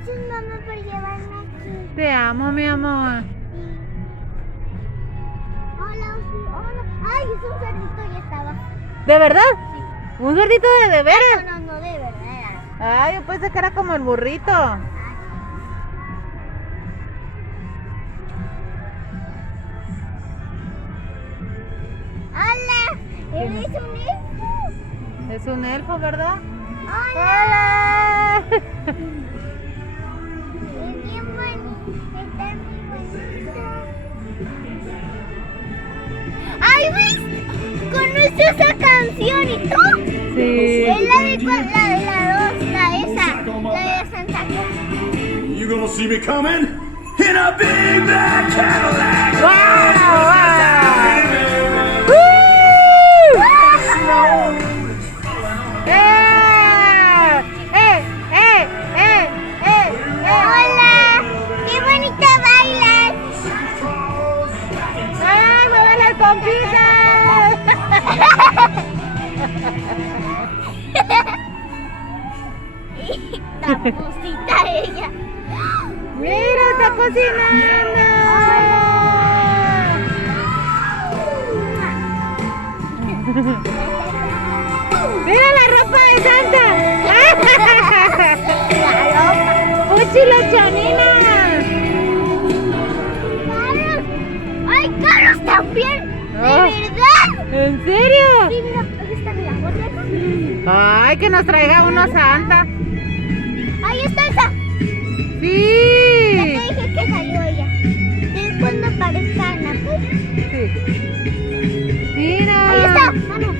Gracias, mamá, por llevarme aquí. Te amo, mi amor. Hola, hola. Ay, es un cerdito y estaba. ¿De verdad? Sí. ¿Un cerdito de veras? No, de verdad. Ay, yo pensé que era como el burrito. Hola, ¿eres un elfo? Es un elfo, ¿verdad? Hola. ¡Hola! Es bien bonito, está muy bonito. ¡Ay, ves! ¿Conoces esa canción y tú? Sí. Es la de la dos, la esa, la de Santa Claus. You gonna see me coming in a big black Cadillac. ¡Wow! ¡Woo! Hola, qué bonita bailas. ¡Ay, mueve las pompitas! Taposita ella. ¡Mira, está cocinando! ¡Mira la ropa de Santa! La ropa. ¡Uchi, la chanina! Carlos. ¡Ay, Carlos también! ¿De Oh. verdad? ¿En serio? Sí, mira, aquí está, mira, ponle acá. ¡Ay, que nos traiga uno Santa! Ahí está esa. Ya ¡Sí! te dije que salió ella. Es cuando aparezca Ana, pues. Sí. ¡Mira! Ahí está, Ana.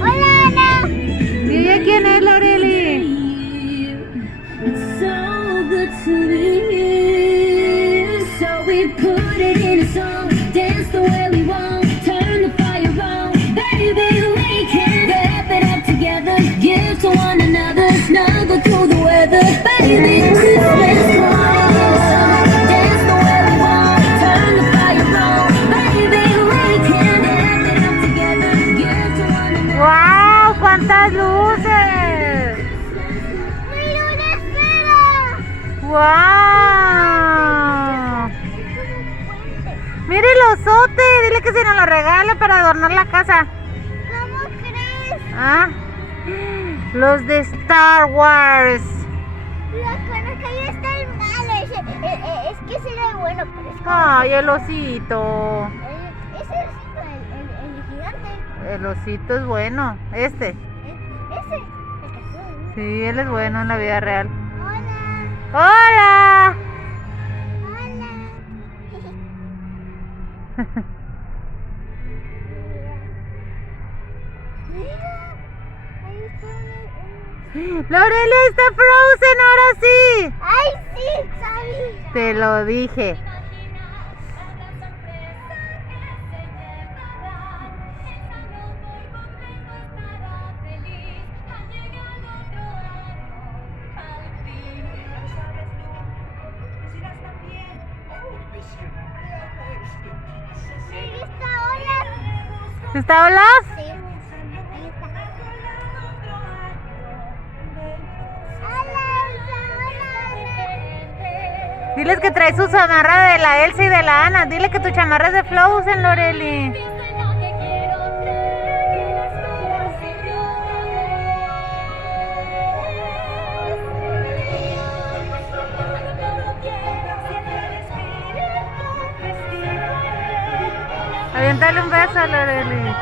Hola, Ana. ¿Y ella quién es, Loreli? It's so good to be here. So we put it in a song, dance the way we want, turn the fire on. Baby, we can wrap it up together, give to one another, snuggle through the weather. Baby, let's go. Dance the way we want, turn the fire on. Baby, we can wrap it up together, give to one another. ¡Wow! ¡Cuántas luces! ¡Mira una esfera! ¡Wow! ¡Mire el osote! Dile que se nos lo regala para adornar la casa. ¿Cómo crees? ¿Ah? Los de Star Wars. La cara que ahí está el malo. Es que ese era el bueno, pero es como. ¡Ay, el osito! Ese es el gigante. El osito es bueno. Este. Ese. El que azul. Sí, él es bueno en la vida real. Hola. ¡Hola! Hola. Mira. Ahí está ¡Loreli está Frozen ahora sí! ¡Ay, sí! Sabía. Te lo dije. Ahí está, hola. ¿Está Olaf? Sí. Ahí está. Hola, Elsa. Hola, Ana. Diles que trae su chamarra de la Elsa y de la Ana. Dile que tu chamarra es de Frozen, Loreli. Aviéntale un beso a Loreli.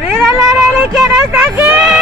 ¡Mira, Loreli, quién está aquí!